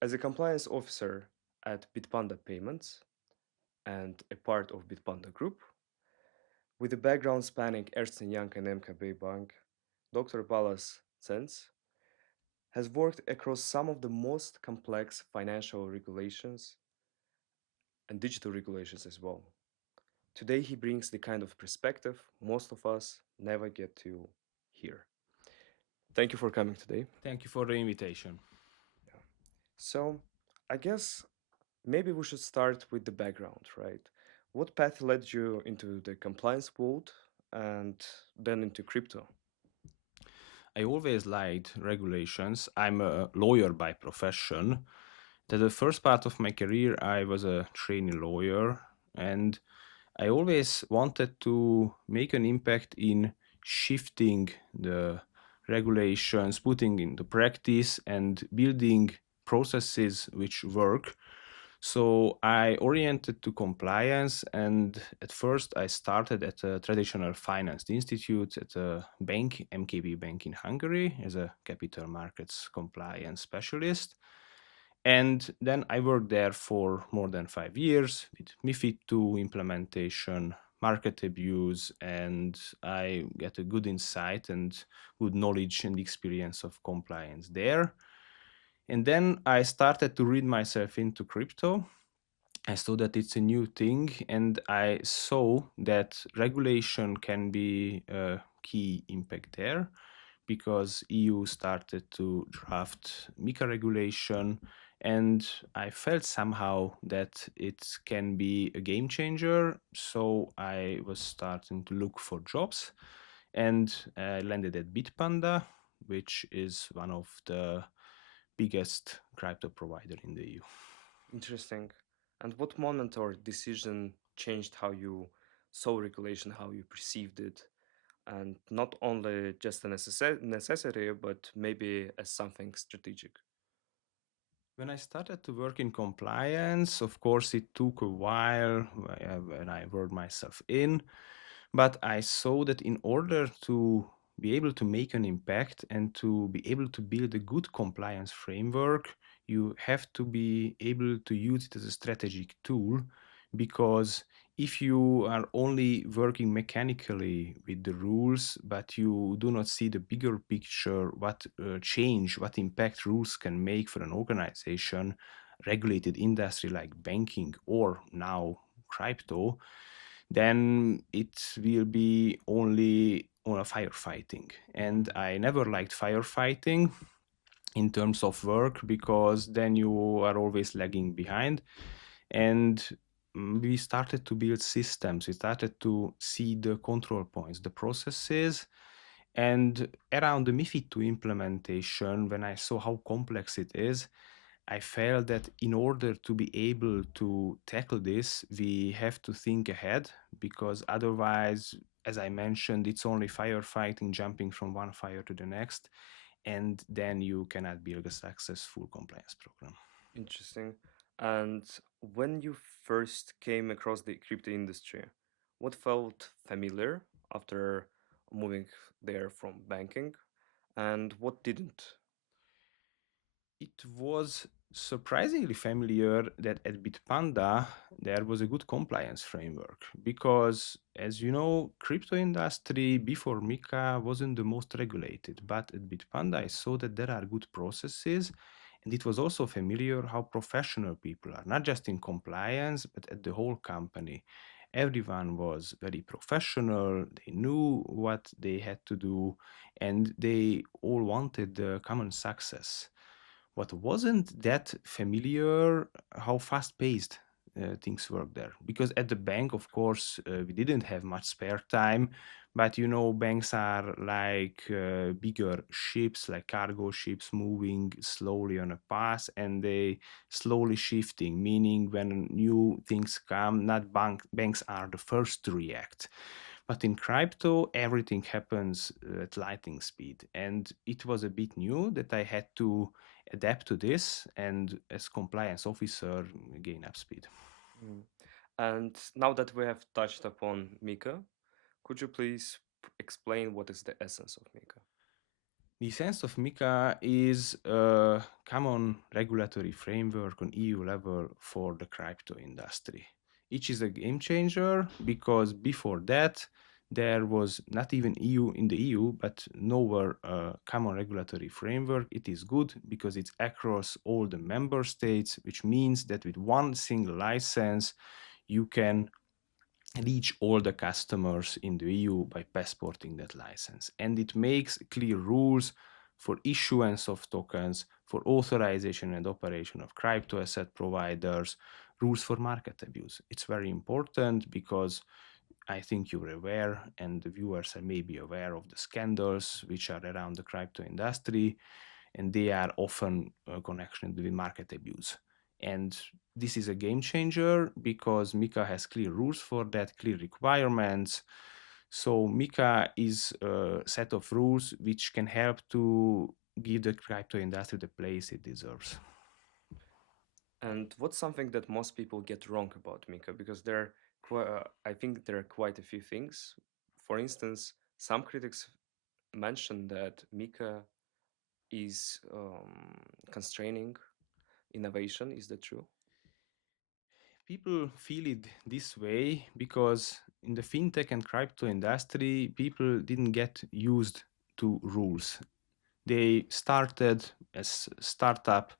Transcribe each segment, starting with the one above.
As a compliance officer at Bitpanda Payments and a part of Bitpanda Group, with a background spanning Ernst& Young and MKB Bank, Dr. Balázs Czencz has worked across some of the most complex financial regulations and digital regulations as well. Today, he brings the kind of perspective most of us never get to hear. Thank you for coming today. Thank you for the invitation. Yeah. So, I guess maybe we should start with the background, right? What path led you into the compliance world and then into crypto? I always liked regulations. I'm a lawyer by profession. The first part of my career, I was a trainee lawyer, and I always wanted to make an impact in shifting the regulations, putting into practice, and building processes which work. So I oriented to compliance, and at first I started at a traditional finance institute at a bank, MKB Bank in Hungary, as a capital markets compliance specialist. And then I worked there for more than 5 years with MiFID II implementation, market abuse, and I get a good insight and good knowledge and experience of compliance there. And then I started to read myself into crypto. I saw that it's a new thing, and I saw that regulation can be a key impact there because EU started to draft MiCA regulation, and I felt somehow that it can be a game changer. So I was starting to look for jobs, and I landed at Bitpanda, which is one of the biggest crypto provider in the EU. Interesting. And what moment or decision changed how you saw regulation, how you perceived it, and not only just a necessity, but maybe as something strategic? When I started to work in compliance, of course, it took a while when I worked myself in, but I saw that in order to be able to make an impact and to be able to build a good compliance framework, you have to be able to use it as a strategic tool because if you are only working mechanically with the rules but you do not see the bigger picture what change what impact rules can make for an organization regulated industry like banking or now crypto, then it will be only on a firefighting, and I never liked firefighting in terms of work because then you are always lagging behind. And we started to build systems, we started to see the control points, the processes. And around the MiFID II implementation, when I saw how complex it is, I felt that in order to be able to tackle this, we have to think ahead because otherwise, as I mentioned, it's only firefighting, jumping from one fire to the next, and then you cannot build a successful compliance program. Interesting. And when you first came across the crypto industry, what felt familiar after moving there from banking, and what didn't? It was surprisingly familiar that at Bitpanda there was a good compliance framework because, as you know, crypto industry before MiCA wasn't the most regulated, but at Bitpanda I saw that there are good processes, and it was also familiar how professional people are, not just in compliance but at the whole company. Everyone was very professional, they knew what they had to do, and they all wanted the common success. What wasn't that familiar, how fast paced things work there. Because at the bank, of course, we didn't have much spare time, but you know, banks are like bigger ships, like cargo ships moving slowly on a path and they slowly shifting, meaning when new things come, not banks are the first to react. But in crypto, everything happens at lightning speed. And it was a bit new that I had to adapt to this and as compliance officer gain up speed. Mm. And now that we have touched upon MiCA, could you please explain what is the essence of MiCA? The essence of MiCA is a common regulatory framework on EU level for the crypto industry. It is a game changer because before that, there was not even EU in the EU, but nowhere a common regulatory framework. It is good because it's across all the member states, which means that with one single license, you can reach all the customers in the EU by passporting that license. And it makes clear rules for issuance of tokens, for authorization and operation of crypto asset providers, rules for market abuse. It's very important because I think you're aware, and the viewers are maybe aware of the scandals which are around the crypto industry, and they are often connected with market abuse. And this is a game changer because MiCA has clear rules for that, clear requirements. So MiCA is a set of rules which can help to give the crypto industry the place it deserves. And what's something that most people get wrong about MiCA? Because I think there are quite a few things. For instance, some critics mention that MiCA is constraining innovation. Is that true? People feel it this way because in the fintech and crypto industry, people didn't get used to rules. They started as startup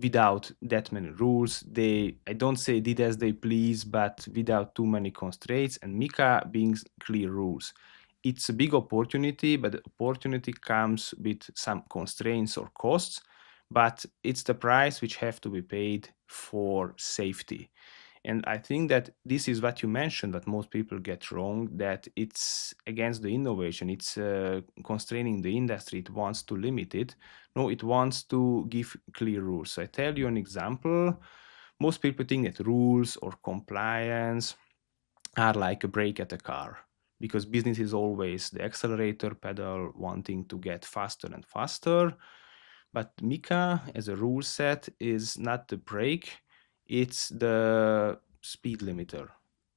without that many rules. They, I don't say did as they please, but without too many constraints. And MiCA brings clear rules. It's a big opportunity, but the opportunity comes with some constraints or costs. But it's the price which have to be paid for safety. And I think that this is what you mentioned that most people get wrong, that it's against the innovation. It's constraining the industry. It wants to limit it. No, it wants to give clear rules. So I tell you an example. Most people think that rules or compliance are like a brake at a car because business is always the accelerator pedal wanting to get faster and faster. But MiCA as a rule set is not the brake, it's the speed limiter,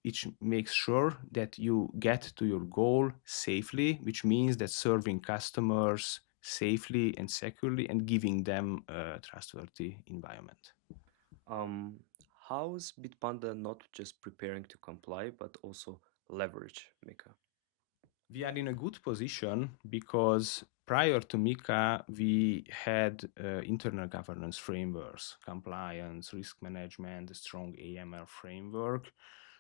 which makes sure that you get to your goal safely, which means that serving customers safely and securely and giving them a trustworthy environment. Um, how's Bitpanda not just preparing to comply, but also leverage MiCA? We are in a good position because prior to MiCA, we had internal governance frameworks, compliance, risk management, a strong AML framework.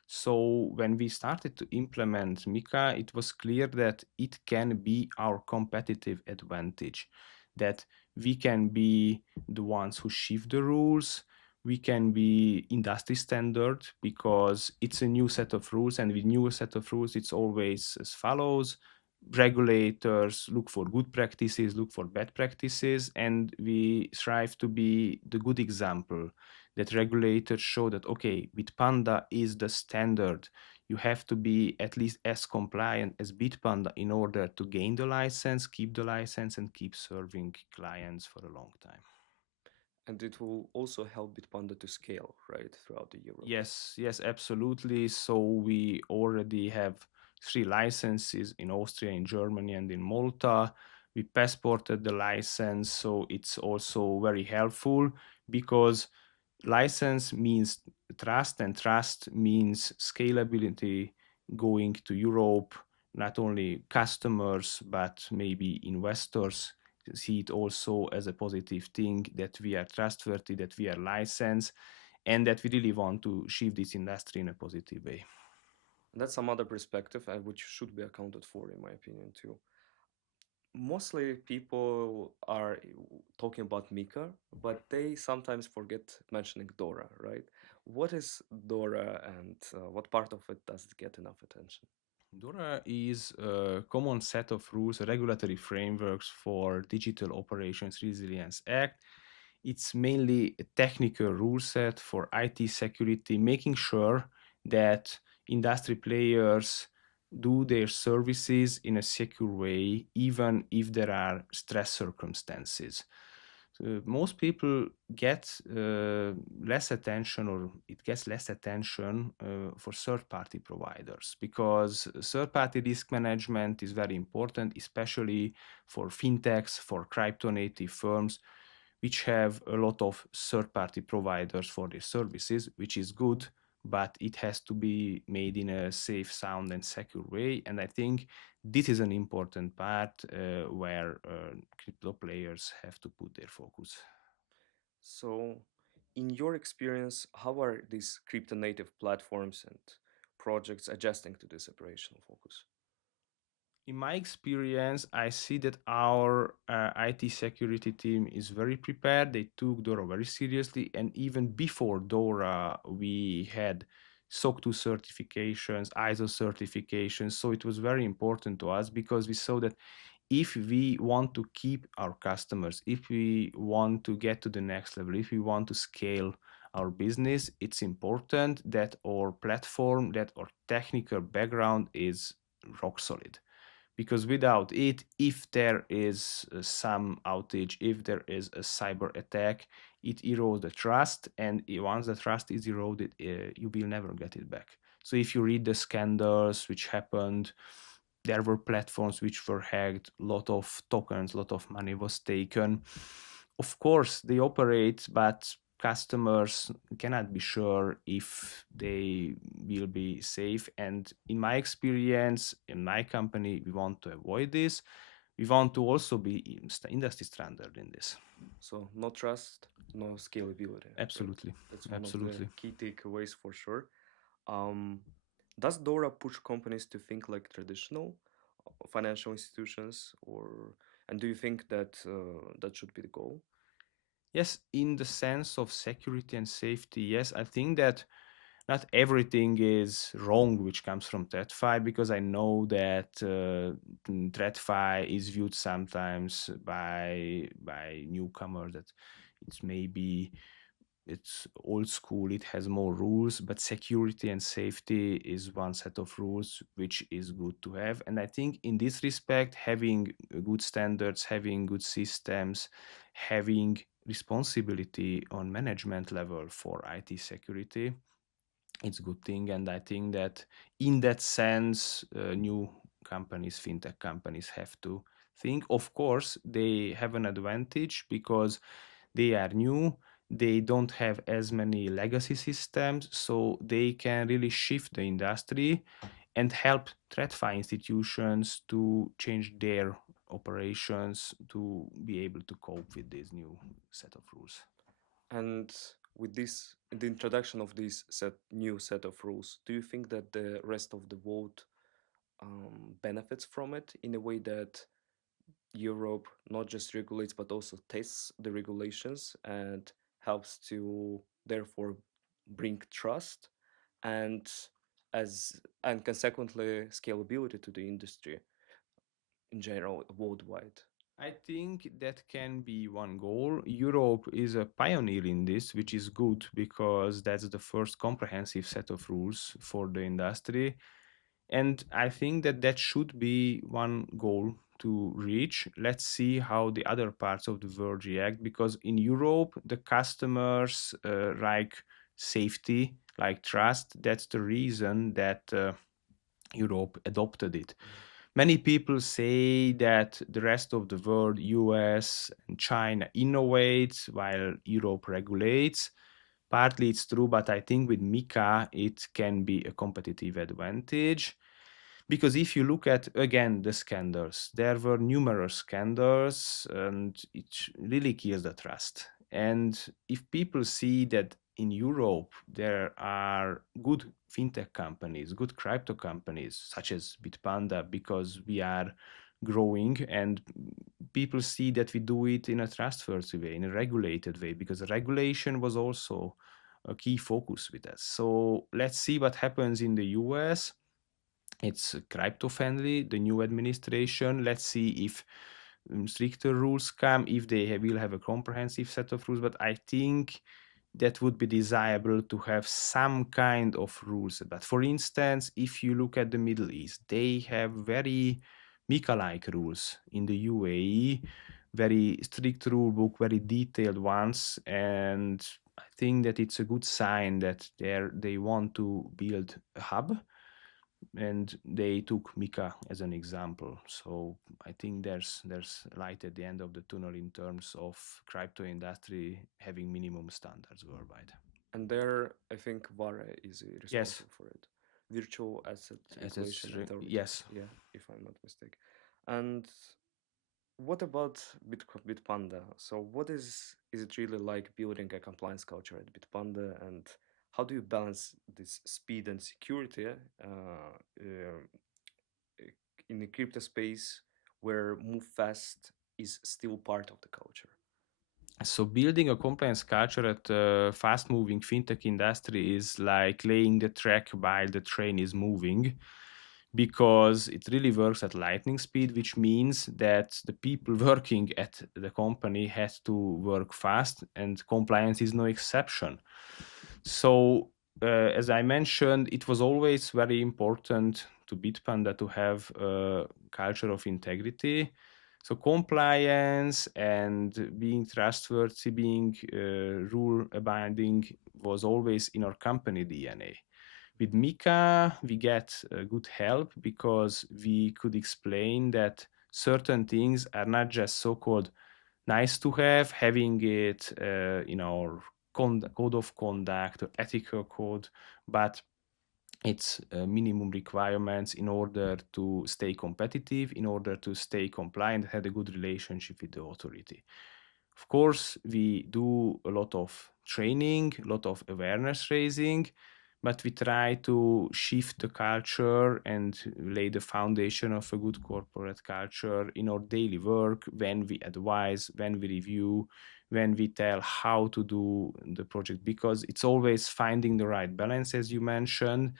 So when we started to implement MiCA, it was clear that it can be our competitive advantage, that we can be the ones who shift the rules, we can be industry standard because it's a new set of rules, and with new set of rules it's always as follows: regulators look for good practices, look for bad practices, and we strive to be the good example, that regulators show that okay, Bitpanda is the standard. You have to be at least as compliant as Bitpanda in order to gain the license, keep the license, and keep serving clients for a long time. And it will also help Bitpanda to scale, right, throughout the Europe. Yes, yes, absolutely. So we already have 3 licenses in Austria, in Germany, and in Malta. We passported the license, so it's also very helpful because license means trust, and trust means scalability going to Europe. Not only customers, but maybe investors see it also as a positive thing that we are trustworthy, that we are licensed, and that we really want to shift this industry in a positive way. And that's some other perspective, and which should be accounted for, in my opinion, too. Mostly people are talking about MiCA, but they sometimes forget mentioning DORA, right? What is DORA, and what part of it does it get enough attention? DORA is a common set of rules, regulatory frameworks for Digital Operations Resilience Act. It's mainly a technical rule set for IT security, making sure that industry players do their services in a secure way, even if there are stress circumstances. Most people get less attention, or it gets less attention for third-party providers, because third-party risk management is very important, especially for fintechs, for crypto-native firms, which have a lot of third-party providers for their services, which is good, but it has to be made in a safe, sound, and secure way. And I think this is an important part where crypto players have to put their focus. So, in your experience, how are these crypto native platforms and projects adjusting to this operational focus? In my experience, I see that our IT security team is very prepared. They took DORA very seriously. And even before DORA, we had SOC 2 certifications, ISO certifications. So it was very important to us because we saw that if we want to keep our customers, if we want to get to the next level, if we want to scale our business, it's important that our platform, that our technical background is rock solid. Because without it, if there is some outage, if there is a cyber attack, it erodes the trust, and once the trust is eroded, you will never get it back. So if you read the scandals which happened, there were platforms which were hacked, a lot of tokens, a lot of money was taken. Of course they operate, but customers cannot be sure if they will be safe. And in my experience, in my company, we want to avoid this. We want to also be industry standard in this. So, no trust, no scalability, right? Absolutely. That's one of the Absolutely. key takeaways for sure. Um, does DORA push companies to think like traditional financial institutions, or and do you think that that should be the goal? Yes, in the sense of security and safety, yes, I think that not everything is wrong which comes from TradFi, because I know that TradFi is viewed sometimes by newcomers that it's maybe it's old school, it has more rules, but security and safety is one set of rules which is good to have. And I think in this respect, having good standards, having good systems, having responsibility on management level for IT security, it's a good thing. And I think that in that sense, new companies, fintech companies, have to think. Of course they have an advantage because they are new, they don't have as many legacy systems, so they can really shift the industry and help TradFi institutions to change their operations to be able to cope with this new set of rules. And with this, the introduction of this new set of rules, do you think that the rest of the world benefits from it in a way that Europe not just regulates but also tests the regulations and helps to therefore bring trust and and consequently scalability to the industry in general worldwide? I think that can be one goal. Europe is a pioneer in this, which is good because that's the first comprehensive set of rules for the industry. And I think that that should be one goal to reach. Let's see how the other parts of the world react, because in Europe, the customers like safety, like trust. That's the reason that Europe adopted it. Many people say that the rest of the world, US and China, innovates while Europe regulates. Partly it's true, but I think with MiCA it can be a competitive advantage. Because if you look at again the scandals, there were numerous scandals and it really kills the trust. And if people see that in Europe there are good fintech companies, good crypto companies such as Bitpanda, because we are growing, and people see that we do it in a trustworthy way, in a regulated way, because regulation was also a key focus with us. So let's see what happens in the US. It's crypto friendly, the new administration. Let's see if stricter rules come, if they will have a comprehensive set of rules. But I think that would be desirable to have some kind of rules. But for instance, if you look at the Middle East, they have very MiCA like rules in the UAE, very strict rule book, very detailed ones, and I think that it's a good sign that they want to build a hub, and they took MiCA as an example. So I think there's light at the end of the tunnel in terms of crypto industry having minimum standards worldwide. And there, I think VARA is Yes, responsible for it. Virtual Asset Regulation Authority, yes. yeah, if I'm not mistaken. And what about Bitpanda? So is it really like building a compliance culture at Bitpanda, and how do you balance this speed and security in the crypto space where move fast is still part of the culture? So building a compliance culture at a fast-moving fintech industry is like laying the track while the train is moving, because it really works at lightning speed, which means that the people working at the company has to work fast, and compliance is no exception. So, as I mentioned, it was always very important to Bitpanda to have a culture of integrity. So compliance and being trustworthy, being rule abiding was always in our company DNA. With MiCA, we get good help because we could explain that certain things are not just so-called nice to have, having it in our code of conduct or ethical code, but it's minimum requirements in order to stay competitive, in order to stay compliant, have a good relationship with the authority. Of course, we do a lot of training, a lot of awareness raising, but we try to shift the culture and lay the foundation of a good corporate culture in our daily work, when we advise, when we review, when we tell how to do the project, because it's always finding the right balance, as you mentioned.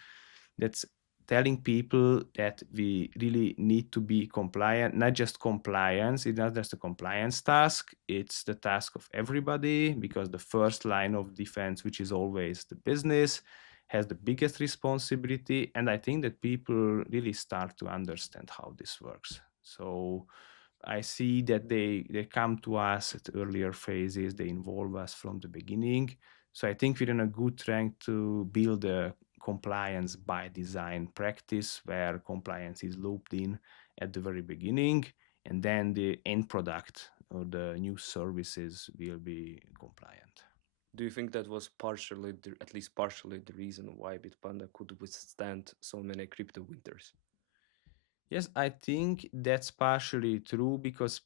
That's telling people that we really need to be compliant, not just compliance. It's not just a compliance task, it's the task of everybody, because the first line of defense, which is always the business, has the biggest responsibility. And I think that people really start to understand how this works. So I see that they come to us at earlier phases, they involve us from the beginning. So I think we're in a good track to build a compliance by design practice where compliance is looped in at the very beginning, and then the end product or the new services will be compliant. Do you think that was at least partially, the reason why Bitpanda could withstand so many crypto winters? Yes, I think that's partially true because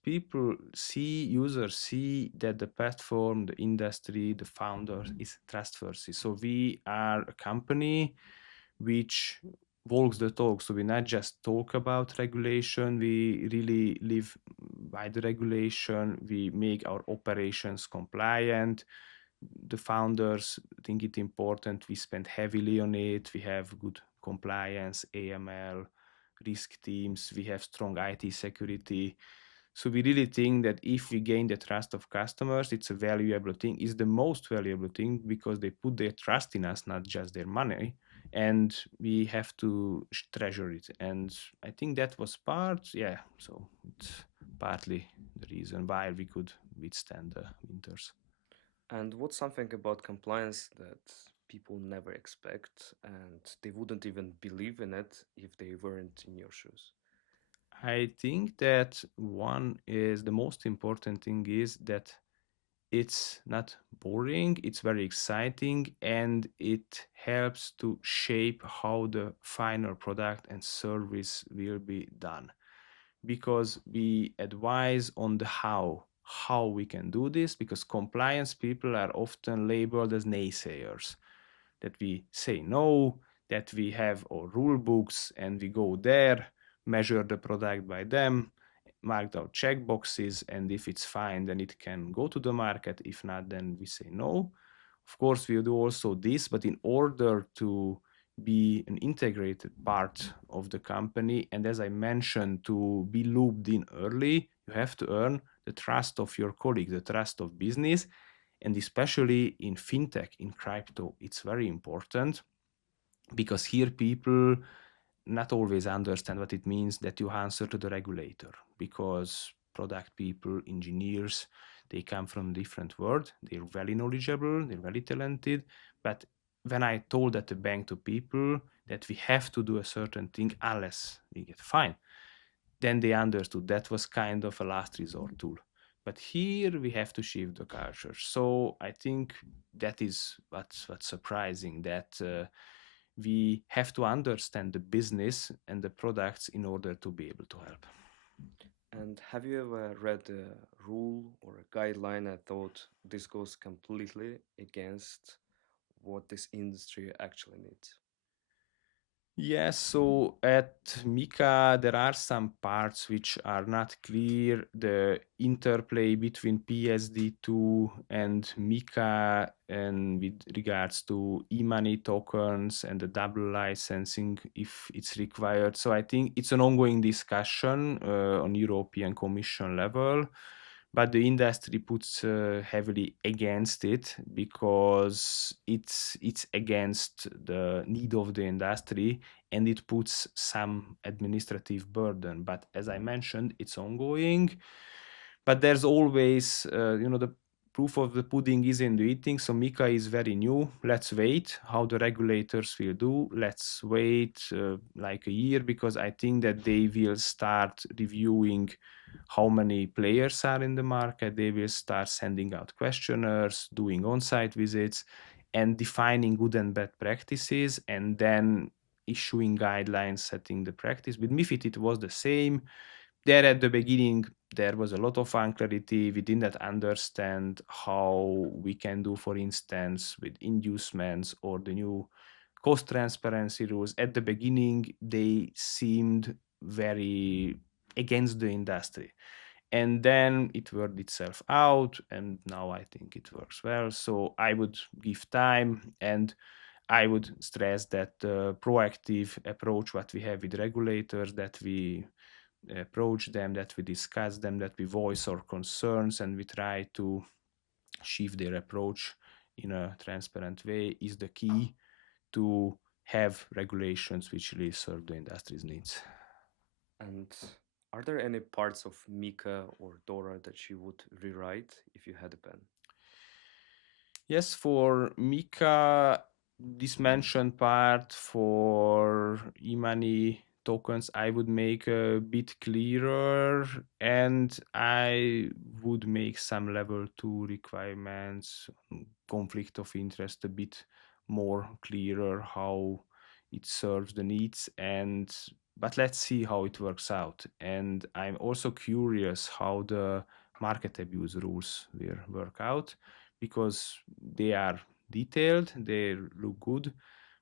users see that the platform, the industry, the founder is trustworthy. So we are a company which walks the talk. So we not just talk about regulation, we really live by the regulation. We make our operations compliant. The founders think it important. We spend heavily on it. We have good compliance, AML, risk teams. We have strong IT security. So we really think that if we gain the trust of customers, it's a valuable thing. It's the most valuable thing because they put their trust in us, not just their money. And we have to treasure it. And I think that was yeah. So it's partly the reason why we could withstand the winters. And what's something about compliance that people never expect and they wouldn't even believe in it if they weren't in your shoes? I think that one is the most important thing is that it's not boring, it's very exciting, and it helps to shape how the final product and service will be done. Because we advise on the how we can do this, because compliance people are often labeled as naysayers, that we say no, that we have our rule books and we go there, measure the product by them, marked out check boxes, and if it's fine, then it can go to the market. If not, then we say no. Of course, we do also this, but in order to be an integrated part of the company, and as I mentioned, to be looped in early, you have to earn the trust of your colleagues, the trust of business, and especially in fintech, in crypto, it's very important because here people not always understand what it means that you answer to the regulator, because product people, engineers. They come from a different world. They're very knowledgeable, they're very talented. But when I told at the bank to people that we have to do a certain thing unless we get fined, then they understood that was kind of a last resort tool. But here we have to shift the culture. So I think that is what's surprising, that we have to understand the business and the products in order to be able to help. And have you ever read a rule or a guideline and thought this goes completely against what this industry actually needs? Yes, so at MiCA, there are some parts which are not clear. The interplay between PSD2 and MiCA, and with regards to e-money tokens and the double licensing, if it's required. So I think it's an ongoing discussion on European Commission level, but the industry puts heavily against it because it's against the need of the industry, and it puts some administrative burden. But as I mentioned, it's ongoing. But there's always, the proof of the pudding is in the eating. So MiCA is very new. Let's wait how the regulators will do. Let's wait like a year, because I think that they will start reviewing how many players are in the market. They will start sending out questionnaires, doing on-site visits, and defining good and bad practices, and then issuing guidelines, setting the practice. With MiFID, it was the same. There at the beginning, there was a lot of unclarity. We did not understand how we can do, for instance, with inducements or the new cost transparency rules. At the beginning, they seemed very against the industry. And then it worked itself out, and now I think it works well. So I would give time, and I would stress that the proactive approach what we have with regulators, that we approach them, that we discuss them, that we voice our concerns, and we try to shift their approach in a transparent way, is the key to have regulations which really serve the industry's needs. And are there any parts of Mika or Dora that you would rewrite if you had a pen? Yes, for MiCA, this mentioned part for e-money tokens, I would make a bit clearer, and I would make some level 2 requirements, conflict of interest a bit more clearer, how it serves the needs. And but let's see how it works out. And I'm also curious how the market abuse rules will work out, because they are detailed, they look good,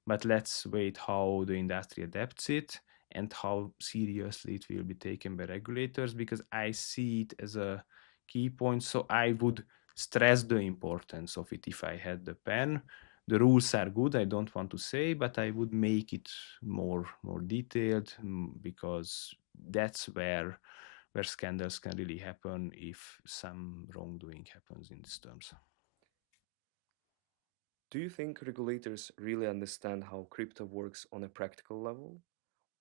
but let's wait how the industry adapts it and how seriously it will be taken by regulators, because I see it as a key point. So I would stress the importance of it if I had the pen. The rules are good, I don't want to say, but I would make it more detailed, because that's where scandals can really happen if some wrongdoing happens in these terms. Do you think regulators really understand how crypto works on a practical level?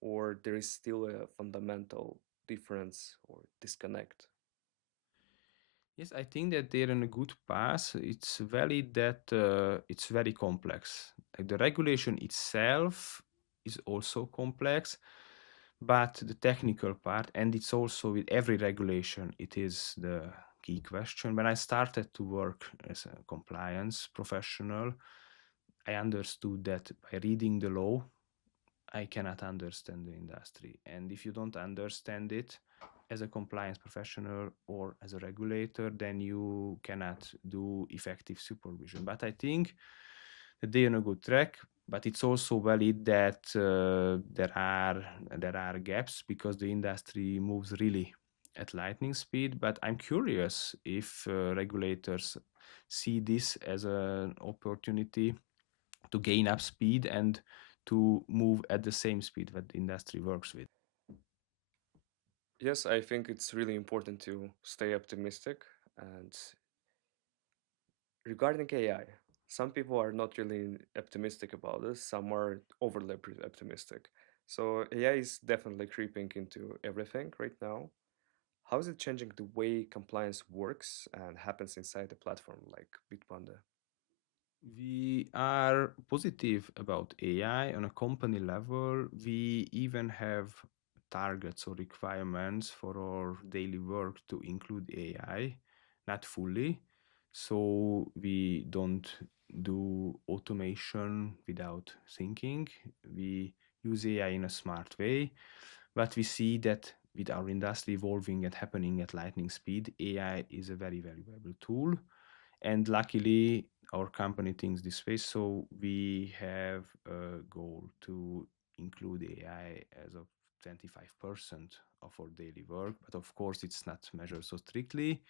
Or there is still a fundamental difference or disconnect? Yes, I think that they're in a good path. It's valid that it's very complex. Like the regulation itself is also complex, but the technical part, and it's also with every regulation, it is the key question. When I started to work as a compliance professional, I understood that by reading the law, I cannot understand the industry. And if you don't understand it as a compliance professional or as a regulator, then you cannot do effective supervision. But I think that they're on a good track. But it's also valid that there are gaps, because the industry moves really at lightning speed. But I'm curious if regulators see this as an opportunity to gain up speed and to move at the same speed that the industry works with. Yes, I think it's really important to stay optimistic. And regarding AI, some people are not really optimistic about this, some are overly optimistic. So AI is definitely creeping into everything right now. How is it changing the way compliance works and happens inside a platform like Bitpanda? We are positive about AI on a company level. We even have targets or requirements for our daily work to include AI, not fully. So we don't do automation without thinking. We use AI in a smart way, but we see that with our industry evolving and happening at lightning speed, AI is a very valuable tool. And luckily, our company thinks this way. So we have a goal to include AI as of 25% of our daily work. But of course, it's not measured so strictly.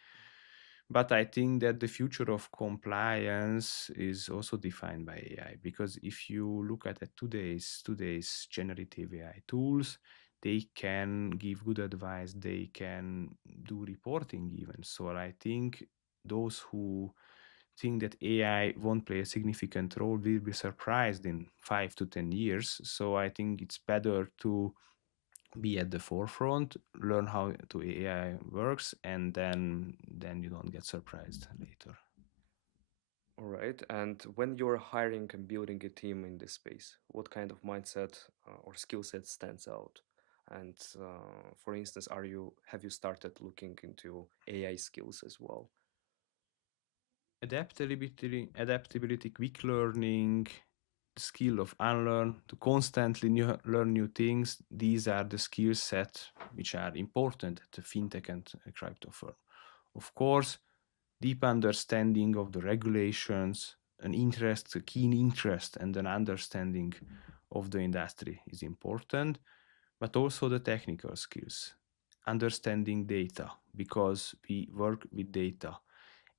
But I think that the future of compliance is also defined by AI, because if you look at today's generative AI tools, they can give good advice, they can do reporting even. So I think those who think that AI won't play a significant role will be surprised in 5 to 10 years. So I think it's better to be at the forefront, learn how to AI works, and then you don't get surprised later. All right. And when you're hiring and building a team in this space, what kind of mindset or skill set stands out? And for instance, have you started looking into AI skills as well? Adaptability, quick learning, skill of unlearn, to constantly learn new things. These are the skill set which are important at the fintech and crypto firm. Of course, deep understanding of the regulations, a keen interest, and an understanding of the industry is important, but also the technical skills, understanding data, because we work with data.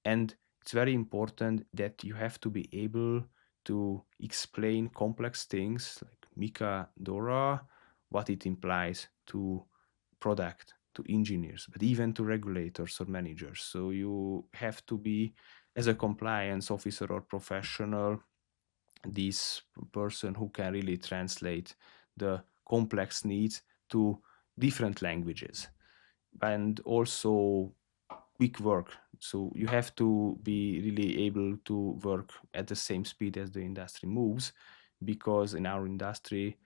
And it's very important that you have to be able to explain complex things like MiCA, DORA, what it implies to product, to engineers, but even to regulators or managers. So you have to be, as a compliance officer or professional, this person who can really translate the complex needs to different languages, and also quick work. So you have to be really able to work at the same speed as the industry moves, because in our industry,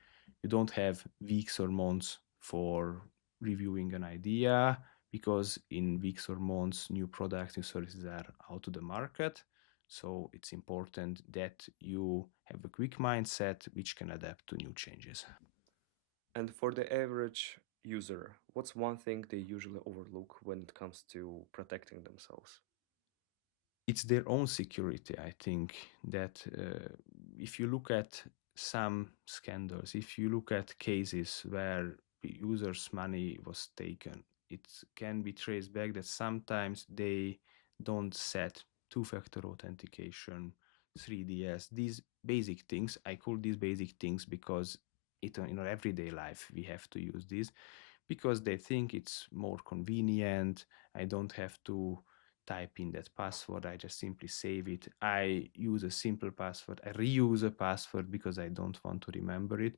you don't have weeks or months for reviewing an idea, because in weeks or months, new products, new services are out to the market. So it's important that you have a quick mindset which can adapt to new changes. And for the average user, what's one thing they usually overlook when it comes to protecting themselves? It's their own security. I think that if you look at some scandals, if you look at cases where users' money was taken, it can be traced back that sometimes they don't set two-factor authentication, 3DS, these basic things. I call these basic things because in our everyday life we have to use these, because they think it's more convenient. I don't have to type in that password. I just simply save it. I use a simple password. I reuse a password because I don't want to remember it.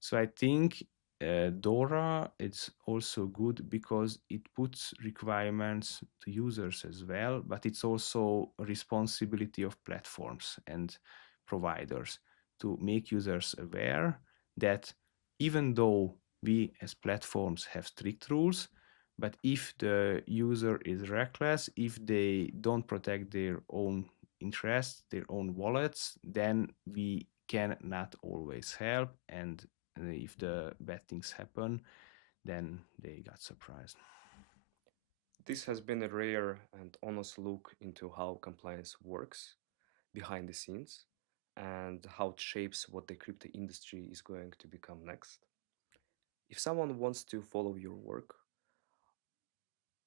So I think DORA is also good because it puts requirements to users as well, but it's also a responsibility of platforms and providers to make users aware that even though we as platforms have strict rules, but if the user is reckless, if they don't protect their own interests, their own wallets, then we cannot always help. And if the bad things happen, then they got surprised. This has been a rare and honest look into how compliance works behind the scenes and how it shapes what the crypto industry is going to become next. If someone wants to follow your work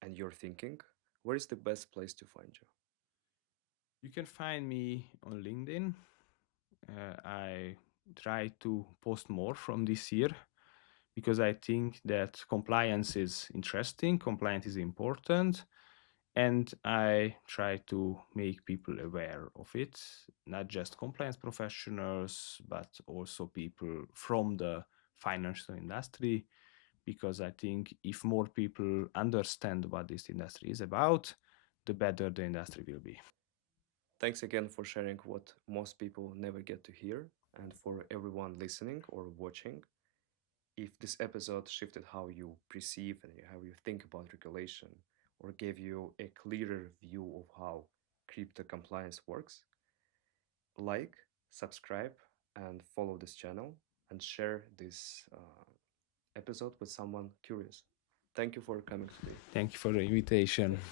and your thinking, where is the best place to find you? You can find me on LinkedIn. I try to post more from this year because I think that compliance is interesting, compliance is important, and I try to make people aware of it, not just compliance professionals, but also people from the financial industry, because I think if more people understand what this industry is about, the better the industry will be. Thanks again for sharing what most people never get to hear, and for everyone listening or watching. If this episode shifted how you perceive and how you think about regulation, or gave you a clearer view of how crypto compliance works, like, subscribe, and follow this channel, and share this episode with someone curious. Thank you for coming today. Thank you for the invitation. Thank you.